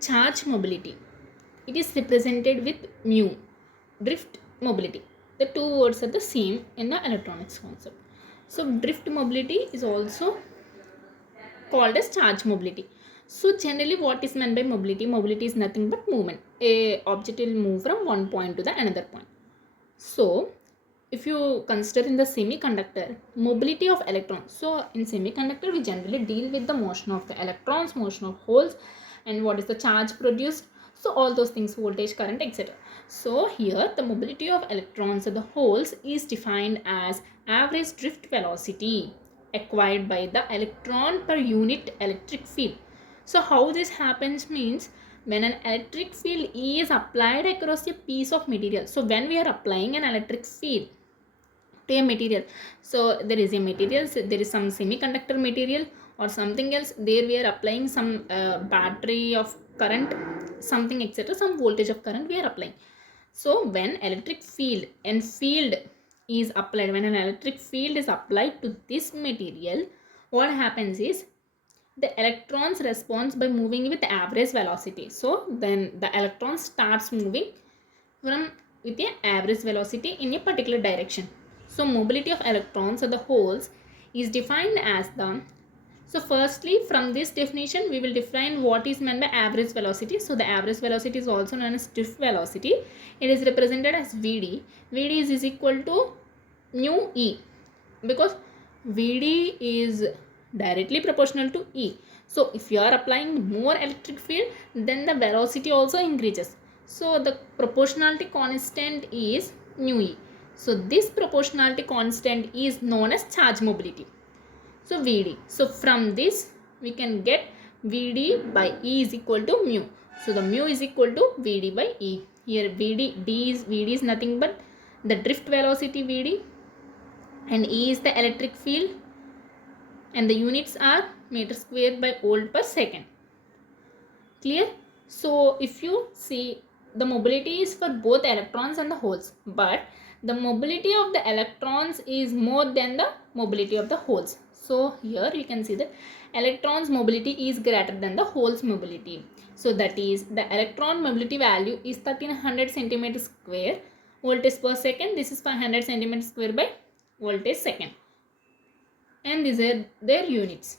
charge mobility. It is represented with mu. Drift mobility. The two words are the same in the electronics concept. So drift mobility is also called as charge mobility. So generally what is meant by mobility? Mobility is nothing but movement. A object will move from one point to the another point. So if you consider in the semiconductor, mobility of electrons. So in semiconductor we generally deal with the motion of the electrons, motion of holes, and what is the charge produced. So all those things, voltage, current, etc. So here the mobility of electrons at the holes is defined as average drift velocity acquired by the electron per unit electric field. So how this happens means when an electric field E is applied across a piece of material. So when we are applying an electric field to a material, so there is a material, so there is some semiconductor material or something else, there we are applying some battery of current, something etc., some voltage of current we are applying. So when electric field and field is applied, when an electric field is applied to this material, what happens is the electrons responds by moving with average velocity. So then the electron starts moving from with a average velocity in a particular direction. So mobility of electrons or the holes is defined as the, so firstly from this definition we will define what is meant by average velocity. So the average velocity is also known as drift velocity. It is represented as Vd. Vd is equal to mu E, because Vd is directly proportional to E. So if you are applying more electric field, then the velocity also increases. So the proportionality constant is mu E. So this proportionality constant is known as charge mobility. So Vd. So from this we can get Vd by E is equal to mu. So the mu is equal to Vd by E. Here Vd is nothing but the drift velocity Vd, and E is the electric field, and the units are meter square by volt per second. Clear? So if you see, the mobility is for both electrons and the holes, but the mobility of the electrons is more than the mobility of the holes. So here you can see that electrons mobility is greater than the holes mobility. So that is, the electron mobility value is 1300 centimeter square voltage per second. This is 500 centimeter square by voltage second, and these are their units.